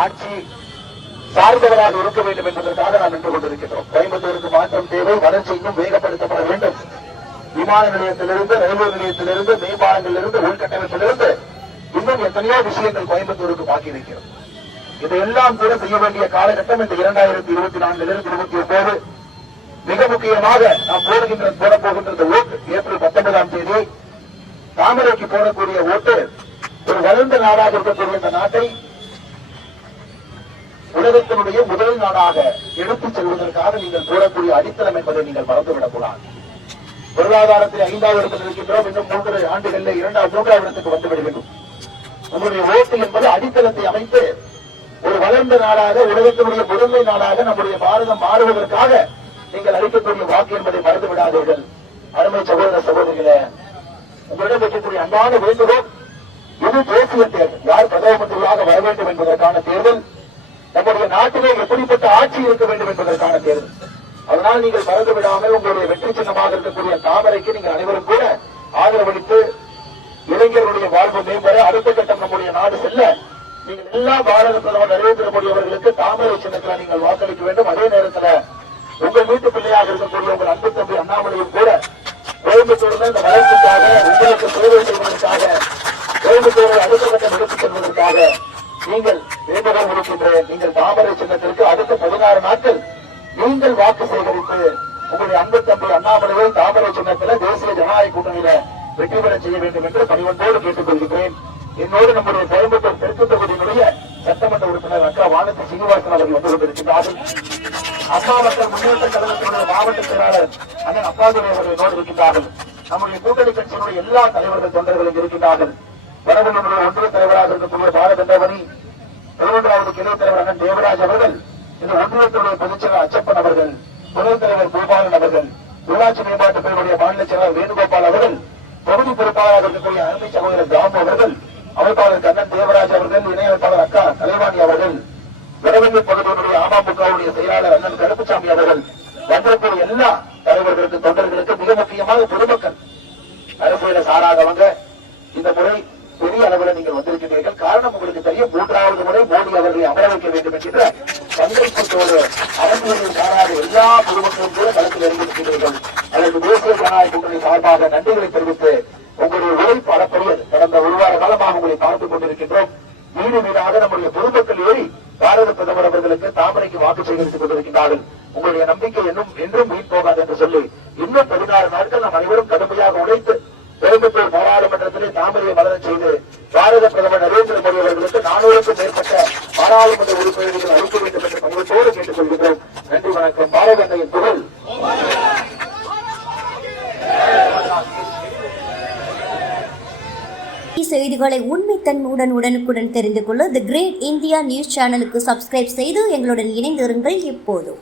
ஆட்சி சார்ந்தவராக இருக்க வேண்டும் என்பதற்காக நாம் நின்று கொண்டிருக்கிறோம். கோயம்புத்தூருக்கு மாற்றம் தேவை, வளர்ச்சி இன்னும் வேகப்படுத்தப்பட வேண்டும். விமான நிலையத்திலிருந்து, ரயில்வே நிலையத்திலிருந்து, மேம்பாலங்களிலிருந்து, உள்கட்டமைப்பிலிருந்து இன்னும் எத்தனையோ விஷயங்கள் கோயம்புத்தூருக்கு பாக்கி இருக்கிறது. இதையெல்லாம் கூட செய்ய வேண்டிய காலகட்டம் இந்த 2024 29 மிக முக்கியமாக நாம் போடப்போகின்ற ஓட்டு ஏப்ரல் 19 தாமரைக்கு போடக்கூடிய ஓட்டு ஒரு வளர்ந்த நாடாக இருக்கக்கூடிய இந்த நாட்டை உலகத்தினுடைய முதல் நாடாக எடுத்துச் செல்வதற்காக நீங்கள் போடக்கூடிய அடித்தளம் என்பதை நீங்கள் மறந்துவிடக் கூடாது. பொருளாதாரத்தில் 5வது இடத்தில் இருக்கின்றோம். இன்னும் 3 ஆண்டுகளில் 3வது இடத்துக்கு வந்துவிட வேண்டும். உங்களுடைய ஓட்டு என்பது அடித்தளத்தை அமைத்து ஒரு வளர்ந்த நாடாக, உலகத்தினுடைய முதன்மை நாடாக நம்முடைய பாரதம் மாறுவதற்காக நீங்கள் அளிக்கக்கூடிய வாக்கு என்பதை மறந்து விடாதீர்கள். அருமை சகோதர சகோதரிகளே, உங்களிடம் வைக்கக்கூடிய அன்பான வேண்டுகோள், இது தேசிய தேர்தல். யார் பிரதம மந்திரியாக வர வேண்டும் என்பதற்கான தேர்தல். நம்முடைய நாட்டிலே எப்படிப்பட்ட ஆட்சி இருக்க வேண்டும் என்பதற்கான தேர்தல். அதனால் நீங்கள் மறந்து விடாமல் உங்களுடைய வெற்றி சின்னமாக இருக்கக்கூடிய தாமரைக்கு நீங்கள் அனைவரும் கூட ஆதரவளித்து இளைஞர்களுடைய வாழ்வு மேம்பட அடுத்த கட்டம் நம்முடைய நாடு செல்ல நீங்கள் எல்லா பாரத பிரதமர் நரேந்திர மோடி அவர்களுக்கு தாமரை சின்னத்தில் நீங்கள் வாக்களிக்க வேண்டும். அதே நேரத்தில் உங்கள் வீட்டு பிள்ளையாக இருக்கக்கூடிய உங்கள் அன்பு தம்பி அண்ணாமலையும் கூட கோயம்புத்தூர்ல இந்த வளர்ச்சிக்காக, உங்களுக்கு சேவை செய்வதற்காக, கோயம்புத்தூரை அடுத்த கட்டம் எடுத்துச் செல்வதற்காக நீங்கள் வேண்டுகோள் விடுக்கின்றேன். நீங்கள் தாமரை சின்னத்திற்கு அடுத்த 16 நாட்கள் நீங்கள் வாக்கு சேகரித்து உங்களுடைய அன்பு தம்பி அண்ணாமலையை தாமரை சின்னத்தில் தேசிய ஜனநாயக கூட்டணியில வெற்றி பெற செய்ய வேண்டும் என்று பணிவன்போடு கேட்டுக் கொள்கிறேன். என்னோடு நம்முடைய கோயம்புத்தூர் தெற்கு தொகுதியினுடைய சட்டமன்ற உறுப்பினர் அக்கா வானதி சீனிவாசன் அவர்கள் வந்து கொண்டிருக்கிறார்கள். அம்மா மக்கள் முன்னேற்ற கழகத்தினுடைய மாவட்ட செயலாளர் அண்ணன் அப்பாதுரை அவர்கள் என்னோடு இருக்கின்றார்கள். நம்முடைய கூட்டணி கட்சியினுடைய எல்லா தலைவர்கள் தொண்டர்களும் இருக்கின்றார்கள். வடவள்ளூர் ஒன்றிய தலைவராக இருக்கக்கூடிய பாலகண்டமணி, 11வது கிளை தலைவர் அண்ணன் தேவராஜ் அவர்கள், இந்த ஒன்றியத்தினுடைய பொதுச்செயலர் அச்சப்பன் அவர்கள், துணைத் தலைவர் பூபாலன் அவர்கள், உள்ளாட்சி மேம்பாட்டு பிரிவுடைய மாநில செயலர் வேணுகோபால் அவர்கள், தொகுதி பொறுப்பாளராக இருக்கக்கூடிய அருமை சகோதரர் தாம் அவர்கள், அமைப்பாளர் கண்ணன் தேவராஜ் அவர்கள், இணையமைப்பாளர் அக்கா கலைவாணி அவர்கள், வடவள்ளூர் பகுதியினுடைய அமமுகவுடைய செயலாளர் அண்ணன் கருப்புசாமி அவர்கள், வந்திருக்கிற எல்லா தலைவர்களுக்கு தொண்டர்களுக்கு, மிக முக்கியமாக பொதுமக்கள் அரசியல சாராதவங்க இந்த முறை பெரிய அளவில் நீங்கள் வந்திருக்கிறீர்கள். காரணம் உங்களுக்கு தெரியும், 3வது முறை மோடி அவர்களை அமர வைக்க வேண்டும் என்கின்ற சங்கல்பத்தோடு அரசியலை சாராத எல்லா பொதுமக்களும் கூட களத்தில் இறங்கியிருக்கிறீர்கள். அதற்கு தேசிய ஜனநாயக கூட்டணி சார்பாக நன்றிகளை தெரிவித்து உங்களுடைய உழைப்பு அளப்பரியது. கடந்த 1 வார காலமாக உங்களை பார்த்துக் கொண்டிருக்கின்றோம். வீடு வீடாக நம்முடைய பொதுமக்கள் ஏறி பாரத பிரதமர் அவர்களுக்கு தாமரைக்கு வாக்கு சேகரித்துக் கொண்டிருக்கிறார்கள். உங்களுடைய நம்பிக்கை என்றும் வீண் போகாது என்று சொல்லி இன்னும் 16 நாட்கள் நாம் அனைவரும் கடுமையாக உழைத்து கோயம்புத்தூர் பாராளுமன்றத்திலே தாமரையை மலரச் செய்து பாரத பிரதமர் நரேந்திர மோடி அவர்களுக்கு 400க்கும் மேற்பட்ட பாராளுமன்ற உறுப்பினர்கள் அளிக்க வேண்டும் என்று பணிவத்தோடு கேட்டுக் கொள்கிறோம். நன்றி, வணக்கம். பாரத அன்னையின் புகழ். செய்திகளை உண்மைத்தன்மையுடன் உடனுக்குடன் தெரிந்து கொள்ள தி கிரேட் இந்தியா நியூஸ் சேனலுக்கு சப்ஸ்கிரைப் செய்து எங்களுடன் இணைந்திருங்கள் எப்போதும்.